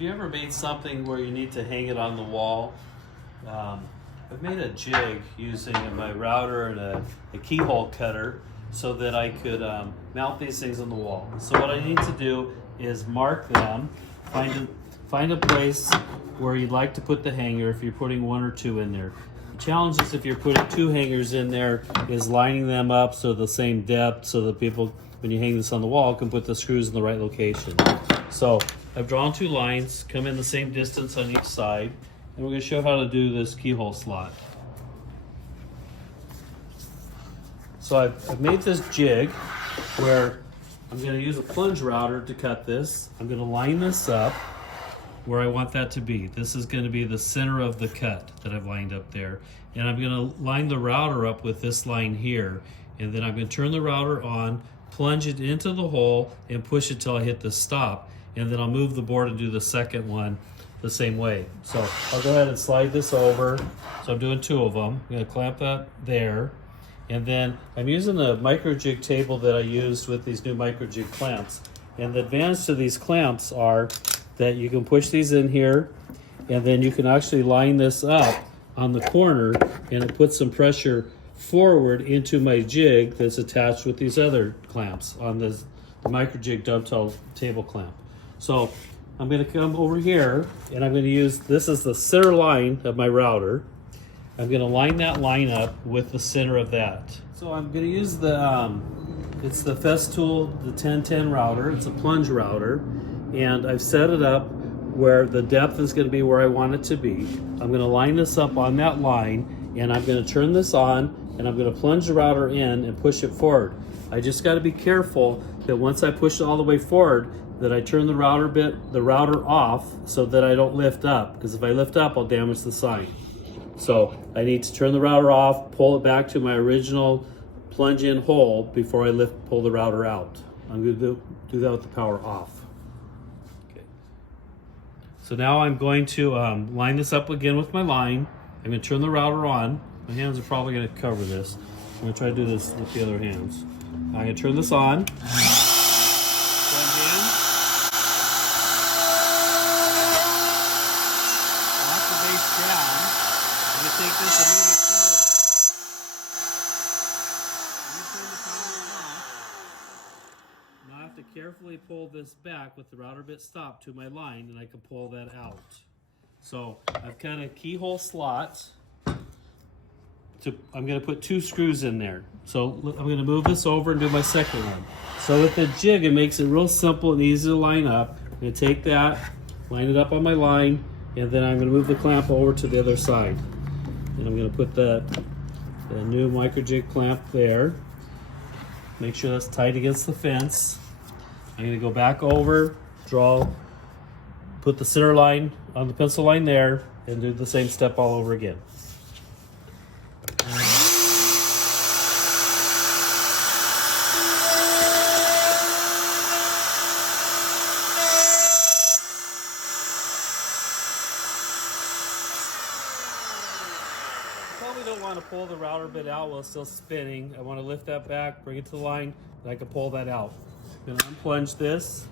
Have you ever made something where you need to hang it on the wall? I've made a jig using my router and a keyhole cutter so that I could mount these things on the wall. So what I need to do is mark them, find a place where you'd like to put the hanger if you're putting one or two in there. The challenge is if you're putting two hangers in there is lining them up so the same depth so that people, when you hang this on the wall, can put the screws in the right location. So I've drawn two lines, come in the same distance on each side, and we're going to show how to do this keyhole slot. So I've made this jig where I'm going to use a plunge router to cut this. I'm going to line this up where I want that to be. This is going to be the center of the cut that I've lined up there. And I'm going to line the router up with this line here. And then I'm going to turn the router on, plunge it into the hole, and push it till I hit the stop. And then I'll move the board and do the second one the same way. So I'll go ahead and slide this over. So I'm doing two of them. I'm going to clamp that there. And then I'm using the Microjig table that I used with these new Microjig clamps. And the advantage to these clamps are that you can push these in here, and then you can actually line this up on the corner, and it puts some pressure forward into my jig that's attached with these other clamps on the Microjig dovetail table clamp. So I'm going to come over here, and I'm going to use, this is the center line of my router. I'm going to line that line up with the center of that. So I'm going to use the, it's the Festool, the 1010 router. It's a plunge router, and I've set it up where the depth is going to be where I want it to be. I'm going to line this up on that line, and I'm going to turn this on, and I'm going to plunge the router in and push it forward. I just got to be careful that once I push it all the way forward, that I turn the router off so that I don't lift up, because if I lift up, I'll damage the sign. So I need to turn the router off, pull it back to my original plunge in hole before I pull the router out. I'm going to do that with the power off. Okay. So now I'm going to line this up again with my line. I'm going to turn the router on. My hands are probably going to cover this. I'm going to try to do this with the other hands. I'm going to turn this on. Take this and move it forward. Now I have to carefully pull this back with the router bit stopped to my line, and I can pull that out. So I've kind of keyhole slots. I'm going to put two screws in there. So I'm going to move this over and do my second one. So with the jig, it makes it real simple and easy to line up. I'm going to take that, line it up on my line, and then I'm going to move the clamp over to the other side. And I'm going to put the new Microjig clamp there. Make sure that's tight against the fence. I'm going to go back over, put the center line on the pencil line there, and do the same step all over again. Probably don't want to pull the router bit out while it's still spinning. I want to lift that back, bring it to the line, and I can pull that out. I'm going to unplunge this.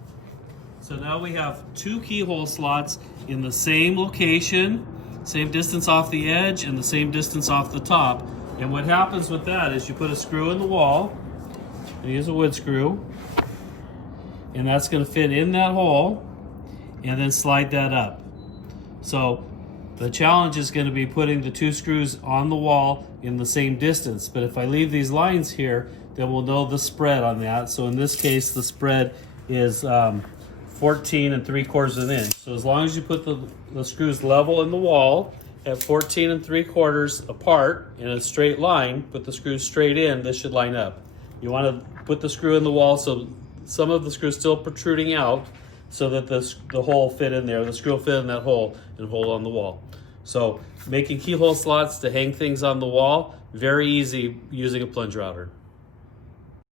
So now we have two keyhole slots in the same location, same distance off the edge and the same distance off the top. And what happens with that is you put a screw in the wall, and use a wood screw, and that's going to fit in that hole, and then slide that up. So the challenge is going to be putting the two screws on the wall in the same distance. But if I leave these lines here, then we'll know the spread on that. So in this case, the spread is 14 3/4 of an inch. So as long as you put the screws level in the wall at 14 3/4 apart in a straight line, put the screws straight in, this should line up. You want to put the screw in the wall so some of the screws still protruding out so that the hole fit in there. The screw will fit in that hole and hold on the wall. So making keyhole slots to hang things on the wall, very easy using a plunge router.